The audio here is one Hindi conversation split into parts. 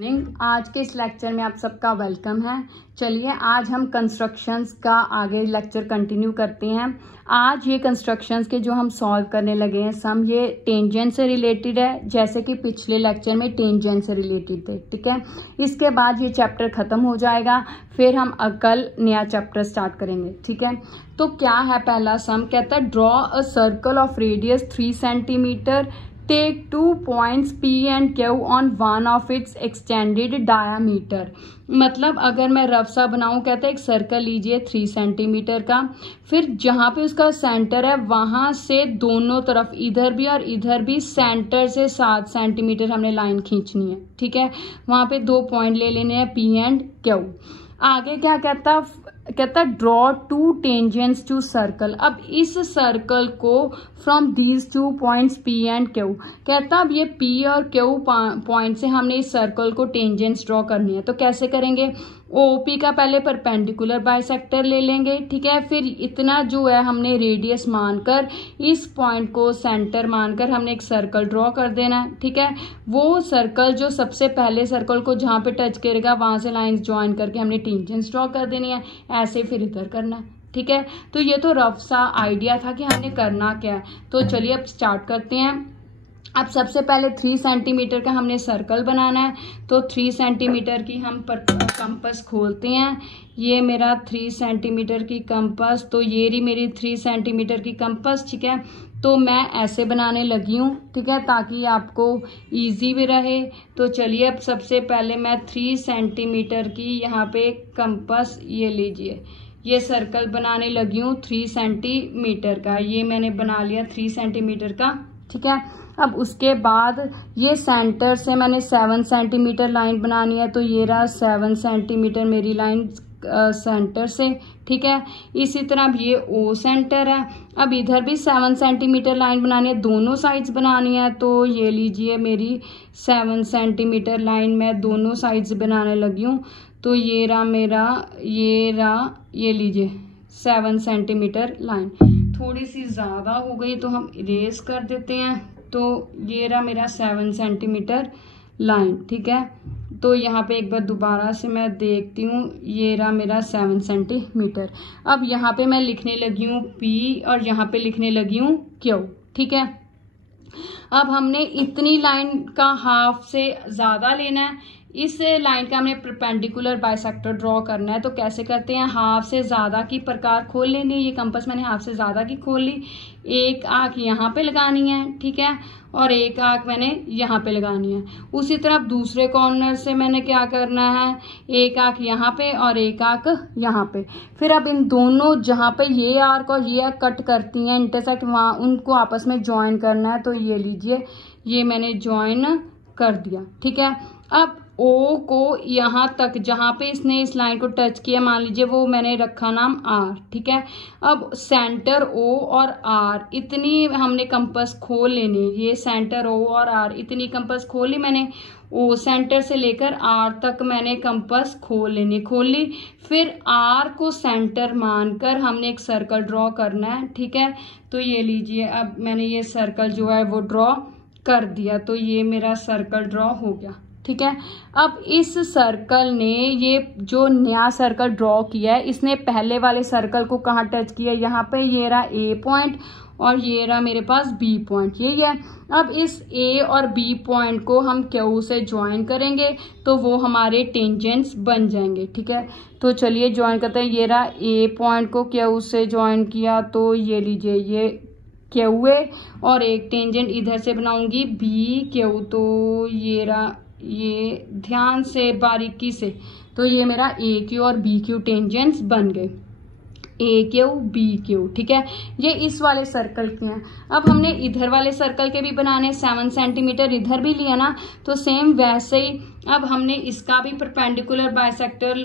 आज के इस लेक्चर में आप सबका वेलकम है। चलिए आज हम कंस्ट्रक्शंस का आगे लेक्चर कंटिन्यू करते हैं। आज ये कंस्ट्रक्शंस के जो हम सॉल्व करने लगे हैं सम, ये टेंजेंट से रिलेटेड है, जैसे कि पिछले लेक्चर में टेंजेंट से रिलेटेड थे। ठीक है, इसके बाद ये चैप्टर खत्म हो जाएगा, फिर हम कल नया चैप्टर स्टार्ट करेंगे। ठीक है, तो क्या है पहला सम, कहता है draw a circle of radius 3 centimetre, take 2 points P and Q on one of its extended diameter। मतलब अगर मैं रफ सा बनाऊं, कहते हैं एक सर्कल लीजिए 3 सेंटीमीटर का, फिर जहां पे उसका सेंटर है वहां से दोनों तरफ इधर भी और इधर भी सेंटर से 7 सेंटीमीटर हमने लाइन खींचनी है। ठीक है, वहां पे 2 पॉइंट ले लेने हैं P एंड Q। आगे क्या कहता ड्रॉ 2 टेंजेंट्स टू सर्कल। अब इस सर्कल को from these 2 points P and Q, कहता अब ये P और Q पॉइंट से हमने इस सर्कल को टेंजेंट्स ड्रॉ करनी है। तो कैसे करेंगे, OP का पहले परपेंडिकुलर बाइसेक्टर ले लेंगे। ठीक है, फिर इतना जो है हमने रेडियस मानकर इस पॉइंट को सेंटर मानकर हमने एक सर्कल ड्रॉ कर देना है। ठीक है, वो सर्कल जो सबसे पहले सर्कल को जहां पे टच करेगा वहां से लाइंस ज्वाइन करके हमने टेंजेंट्स ड्रॉ कर देनी है, ऐसे फिर इधर करना है। ठीक है, तो ये तो रफ सा आइडिया था कि हमने करना क्या है। तो चलिए अब स्टार्ट करते हैं। अब सबसे पहले 3 सेंटीमीटर का हमने सर्कल बनाना है, तो 3 सेंटीमीटर की हम कंपास खोलते हैं। ये मेरा 3 सेंटीमीटर की कंपास, तो ये रही मेरी 3 सेंटीमीटर की कंपास। ठीक है, तो मैं ऐसे बनाने लगी हूँ। ठीक है, ताकि आपको इजी भी रहे। तो चलिए अब सबसे पहले मैं 3 सेंटीमीटर की यहाँ पे कंपास, ये लीजिए, ये सर्कल बनाने लगी हूँ 3 सेंटीमीटर का। ये मैंने बना लिया 3 सेंटीमीटर का। ठीक है, अब उसके बाद ये सेंटर से मैंने 7 सेंटीमीटर लाइन बनानी है, तो ये रहा 7 सेंटीमीटर मेरी लाइन सेंटर से। ठीक है, इसी तरह अब ये O सेंटर है। अब इधर भी 7 सेंटीमीटर लाइन बनानी है, दोनों साइड्स बनानी है। तो ये लीजिए मेरी 7 सेंटीमीटर लाइन मैं दोनों साइड्स बनाने लगी हूँ। तो ये रहा मेरा, ये लीजिए 7 सेंटीमीटर लाइन। थोड़ी सी ज़्यादा हो गई तो हम इरेज कर देते हैं। तो ये रहा मेरा 7 सेंटीमीटर लाइन। ठीक है, तो यहाँ पे एक बार दोबारा से मैं देखती हूँ, ये रहा मेरा 7 सेंटीमीटर। अब यहाँ पे मैं लिखने लगी हूँ P और यहाँ पे लिखने लगी हूँ Q। ठीक है, अब हमने इतनी लाइन का हाफ से ज़्यादा लेना है। इस लाइन का हमने परपेंडिकुलर बाइसेक्टर ड्रॉ करना है। तो कैसे करते हैं, हाफ से ज़्यादा की प्रकार खोल लेनी है। ये कंपास मैंने हाफ से ज़्यादा की खोल ली, एक आंख यहाँ पे लगानी है। ठीक है, और एक आंख मैंने यहाँ पे लगानी है। उसी तरह दूसरे कॉर्नर से मैंने क्या करना है, एक आंख यहाँ पे और एक आंख यहाँ पे। फिर अब इन दोनों जहाँ पे ये आर्क और ये आर्क कट करती हैं इंटरसेक्ट, वहाँ उनको आपस में ज्वाइन करना है। तो ये लीजिए, ये मैंने ज्वाइन कर दिया। ठीक है, अब O को यहाँ तक जहाँ पे इसने इस लाइन को टच किया, मान लीजिए वो मैंने रखा नाम R। ठीक है, अब सेंटर O और R इतनी हमने कंपास खोल लेनी। ये सेंटर O और R इतनी कंपास खोली मैंने, O सेंटर से लेकर R तक मैंने कंपास खोल ली। फिर R को सेंटर मानकर हमने एक सर्कल ड्रॉ करना है। ठीक है, तो ये लीजिए, अब मैंने ये सर्कल जो है वो ड्रॉ कर दिया। तो ये मेरा सर्कल ड्रॉ हो गया। ठीक है, अब इस सर्कल ने, ये जो नया सर्कल ड्रॉ किया है, इसने पहले वाले सर्कल को कहाँ टच किया, यहाँ पे। ये रहा A पॉइंट और ये रहा मेरे पास B पॉइंट, यही है। अब इस A और B पॉइंट को हम Q से ज्वाइन करेंगे तो वो हमारे टेंजेंट्स बन जाएंगे। ठीक है, तो चलिए ज्वाइन करते हैं। ये रहा A पॉइंट को Q से ज्वाइन किया, तो ये लीजिए, ये QA और एक टेंजेंट इधर से बनाऊंगी BQ। तो ये रहा, ये ध्यान से बारीकी से, तो ये मेरा AQ और BQ टेंजेंट्स बन गए, AQ BQ। ठीक है, ये इस वाले सर्कल के हैं। अब हमने इधर वाले सर्कल के भी बनाने, 7 सेंटीमीटर इधर भी लिया ना, तो सेम वैसे ही अब हमने इसका भी परपेंडिकुलर बाइसेक्टर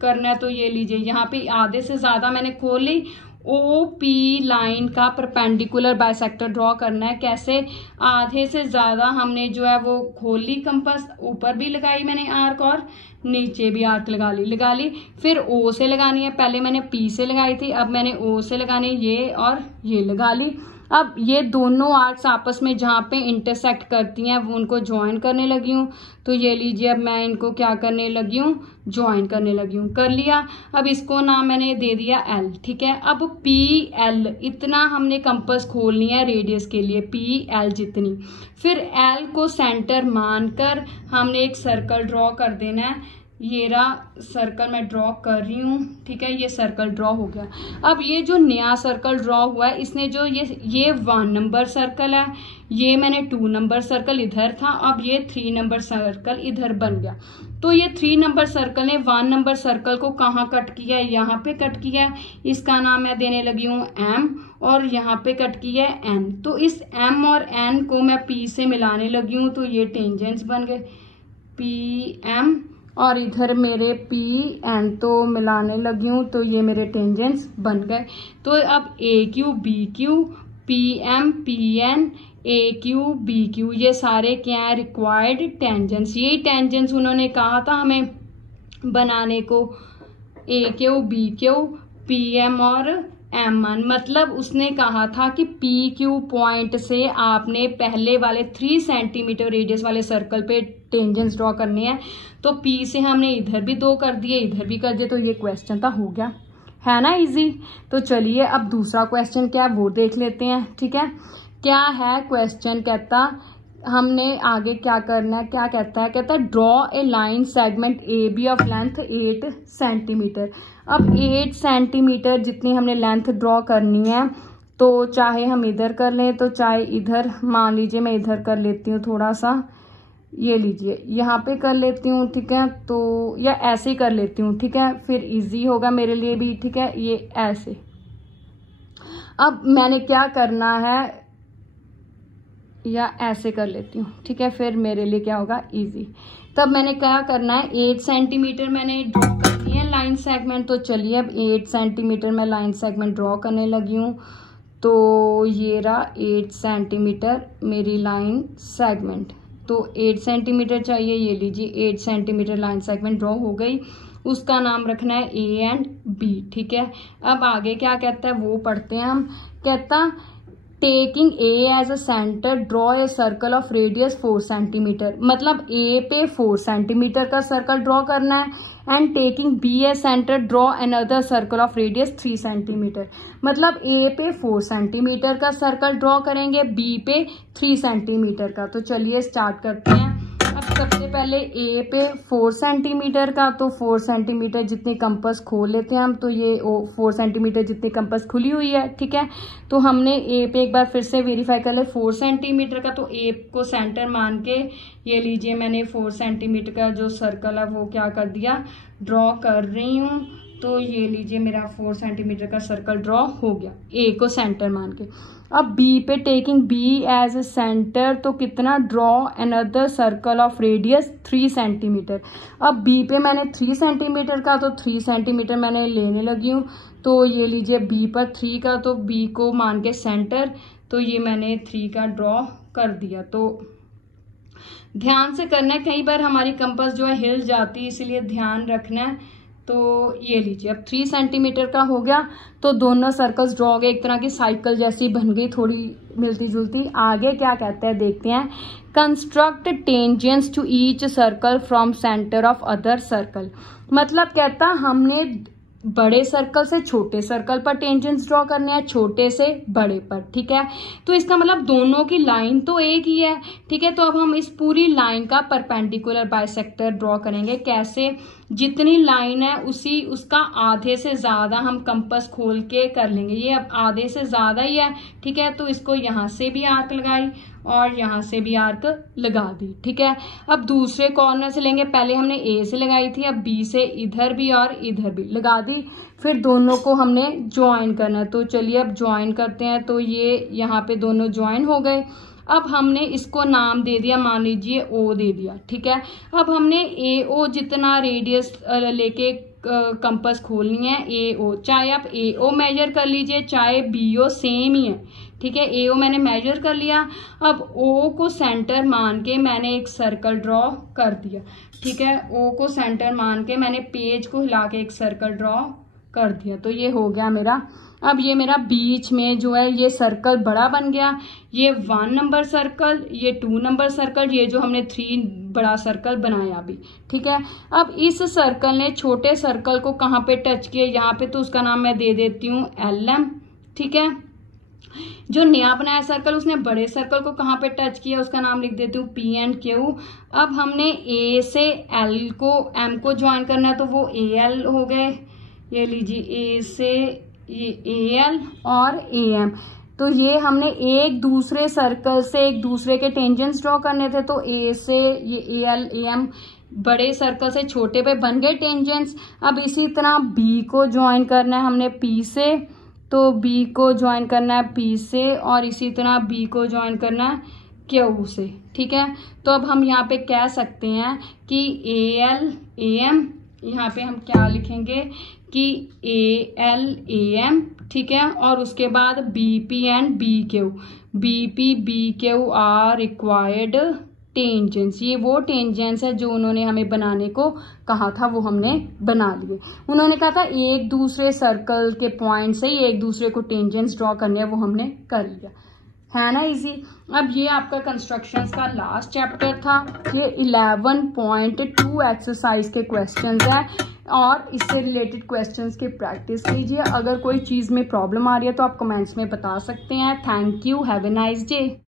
करना है। तो ये लीजिए, यहाँ पे आधे से ज्यादा मैंने खोल ली। OP लाइन का परपेंडिकुलर बाइसेक्टर ड्रॉ करना है। कैसे, आधे से ज्यादा हमने जो है वो खोल ली कंपास, ऊपर भी लगाई मैंने आर्क और नीचे भी आर्क लगा ली। फिर O से लगानी है, पहले मैंने P से लगाई थी, अब मैंने O से लगानी, ये और ये लगा ली। अब ये दोनों आर्क्स आपस में जहाँ पे इंटरसेक्ट करती हैं वो उनको ज्वाइन करने लगी हूँ। तो ये लीजिए अब मैं इनको क्या करने लगी हूँ, ज्वाइन करने लगी हूँ। कर लिया। अब इसको नाम मैंने दे दिया एल, ठीक है। अब पी एल इतना हमने कंपास खोलनी है रेडियस के लिए, पी एल जितनी। फिर एल को सेंटर मानकर हमने एक सर्कल ड्रॉ कर देना है। ये रहा सर्कल मैं ड्रॉ कर रही हूँ, ठीक है। ये सर्कल ड्रॉ हो गया। अब ये जो नया सर्कल ड्रॉ हुआ है इसने जो ये 1 नंबर सर्कल है, ये मैंने 2 नंबर सर्कल इधर था, अब ये 3 नंबर सर्कल इधर बन गया। तो ये 3 नंबर सर्कल ने 1 नंबर सर्कल को कहाँ कट किया है, यहाँ पे कट किया है। इसका नाम मैं देने लगी हूँ एम, और यहाँ पे कट किया है एन। तो इस एम और एन को मैं पी से मिलाने लगी हूँ, तो ये टेंजेंट्स बन गए पी एम, और इधर मेरे पी एन तो मिलाने लगी हूँ, तो ये मेरे टेंजेंट्स बन गए। तो अब A Q B Q, P M P N, A Q B Q, ये सारे क्या है, रिक्वायर्ड टेंजेंट्स। यही टेंजेंट्स उन्होंने कहा था हमें बनाने को, A Q B Q P M और एम एन। मतलब उसने कहा था कि पी क्यू पॉइंट से आपने पहले वाले 3 सेंटीमीटर रेडियस वाले सर्कल पे टेंजेंट्स ड्रॉ करने हैं। तो पी से हमने इधर भी 2 कर दिए, इधर भी कर दिए, तो ये क्वेश्चन था, हो गया है ना इजी। तो चलिए अब दूसरा क्वेश्चन क्या है वो देख लेते हैं, ठीक है। क्या है क्वेश्चन, कहता हमने आगे क्या करना है, क्या कहता है, कहता है draw a line segment A B of length 8 centimetre. अब 8 सेंटीमीटर जितनी हमने लेंथ ड्रॉ करनी है, तो चाहे हम इधर कर लें तो चाहे इधर, मान लीजिए मैं इधर कर लेती हूँ थोड़ा सा, ये लीजिए यहाँ पे कर लेती हूँ, ठीक है। तो या ऐसे ही कर लेती हूँ, ठीक है, फिर इजी होगा मेरे लिए भी, ठीक है। ये ऐसे। अब मैंने क्या करना है, या ऐसे कर लेती हूँ, ठीक है, फिर मेरे लिए क्या होगा, इजी। तब मैंने क्या करना है, 8 सेंटीमीटर मैंने ड्रॉ करनी है लाइन सेगमेंट। तो चलिए अब 8 सेंटीमीटर मैं लाइन सेगमेंट ड्रॉ करने लगी हूँ। तो ये रहा 8 सेंटीमीटर मेरी लाइन सेगमेंट। तो 8 सेंटीमीटर चाहिए, ये लीजिए 8 सेंटीमीटर लाइन सेगमेंट ड्रॉ हो गई। उसका नाम रखना है ए एंड बी, ठीक है। अब आगे क्या कहता है वो पढ़ते हैं हम। कहता taking A as a centre draw a circle of radius 4 centimetre. मतलब ए पे 4 सेंटीमीटर का सर्कल ड्रॉ करना है, and taking B a centre draw another circle of radius 3 centimetre. मतलब ए पे 4 सेंटीमीटर का सर्कल ड्रॉ करेंगे, बी पे 3 सेंटीमीटर का। तो चलिए स्टार्ट करते हैं। अब सबसे पहले ए पे 4 सेंटीमीटर का, तो 4 सेंटीमीटर जितनी कंपास खोल लेते हैं हम। तो ये 4 सेंटीमीटर जितनी कंपास खुली हुई है, ठीक है। तो हमने ए पे एक बार फिर से वेरीफाई कर ले 4 सेंटीमीटर का। तो ए को सेंटर मान के ये लीजिए मैंने 4 सेंटीमीटर का जो सर्कल है वो क्या कर दिया, ड्रॉ कर रही हूँ। तो ये लीजिए मेरा 4 सेंटीमीटर का सर्कल ड्रॉ हो गया ए को सेंटर मान के। अब बी पे taking B as a centre, तो कितना, draw another circle of radius 3 centimetre. अब बी पे मैंने 3 सेंटीमीटर का, तो 3 सेंटीमीटर मैंने लेने लगी हूँ। तो ये लीजिए बी पर 3 का, तो बी को मान के सेंटर, तो ये मैंने 3 का ड्रॉ कर दिया। तो ध्यान से करना है, कई बार हमारी कंपास जो है हिल जाती है, इसलिए ध्यान रखना है। तो ये लीजिए अब 3 सेंटीमीटर का हो गया। तो दोनों सर्कल्स ड्रॉ हो गए, एक तरह की साइकिल जैसी बन गई, थोड़ी मिलती जुलती। आगे क्या कहते हैं देखते हैं। Construct tangents to each circle from centre of other circle. मतलब कहता हमने बड़े सर्कल से छोटे सर्कल पर टेंजेंट्स ड्रॉ करने हैं, छोटे से बड़े पर, ठीक है। तो इसका मतलब दोनों की लाइन तो एक ही है, ठीक है। तो अब हम इस पूरी लाइन का परपेंडिकुलर बाइसेक्टर ड्रॉ करेंगे। कैसे, जितनी लाइन है उसका आधे से ज्यादा हम कंपास खोल के कर लेंगे। ये अब आधे से ज्यादा ही है, ठीक है। तो इसको यहाँ से भी आर्क लगाई और यहाँ से भी आर्क लगा दी, ठीक है। अब दूसरे कॉर्नर से लेंगे, पहले हमने ए से लगाई थी, अब बी से इधर भी और इधर भी लगा दी। फिर दोनों को हमने ज्वाइन करना है। तो चलिए अब ज्वाइन करते हैं। तो ये यहाँ पे दोनों ज्वाइन हो गए। अब हमने इसको नाम दे दिया, मान लीजिए ओ दे दिया, ठीक है। अब हमने ए ओ जितना रेडियस लेके कंपास खोलनी है, ए ओ, चाहे आप ए ओ मेजर कर लीजिए चाहे बी ओ, सेम ही है, ठीक है। ए ओ मैंने मेजर कर लिया। अब ओ को सेंटर मान के मैंने एक सर्कल ड्रॉ कर दिया, ठीक है। ओ को सेंटर मान के मैंने पेज को हिला के एक सर्कल ड्रॉ कर दिया। तो ये हो गया मेरा। अब ये मेरा बीच में जो है ये सर्कल बड़ा बन गया, ये 1 नंबर सर्कल, ये 2 नंबर सर्कल, ये जो हमने 3 बड़ा सर्कल बनाया अभी, ठीक है। अब इस सर्कल ने छोटे सर्कल को कहाँ पे टच किया, यहाँ पे, तो उसका नाम मैं दे देती हूँ LM, ठीक है। जो नया बनाया सर्कल उसने बड़े सर्कल को कहाँ पे टच किया, उसका नाम लिख देती हूँ P एंड Q। अब हमने A से L को M को ज्वाइन करना है, तो वो AL हो गए। ये लीजिए, A से ये AL और AM। तो ये हमने एक दूसरे सर्कल से एक दूसरे के टेंजेंट्स ड्रॉ करने थे, तो A से ये AL AM बड़े सर्कल से छोटे पे बन गए टेंजेंट्स। अब इसी तरह B को ज्वाइन करना है हमने P से, तो B को ज्वाइन करना है P से, और इसी तरह B को ज्वाइन करना है Q से, ठीक है। तो अब हम यहाँ पे कह सकते हैं कि AL AM, यहाँ पे हम क्या लिखेंगे कि AL AM, ठीक है। और उसके बाद BP and BQ, BP BQ are required tangents. ये वो टेंजेंट्स है जो उन्होंने हमें बनाने को कहा था, वो हमने बना लिए। उन्होंने कहा था एक दूसरे सर्कल के पॉइंट से एक दूसरे को टेंजेंट्स ड्रॉ करने हैं, वो हमने कर लिया, है ना इजी। अब ये आपका कंस्ट्रक्शंस का लास्ट चैप्टर था। ये 11.2 एक्सरसाइज के क्वेश्चंस हैं, और इससे रिलेटेड क्वेश्चंस की प्रैक्टिस कीजिए। अगर कोई चीज़ में प्रॉब्लम आ रही है तो आप कमेंट्स में बता सकते हैं। Thank you, have a nice day.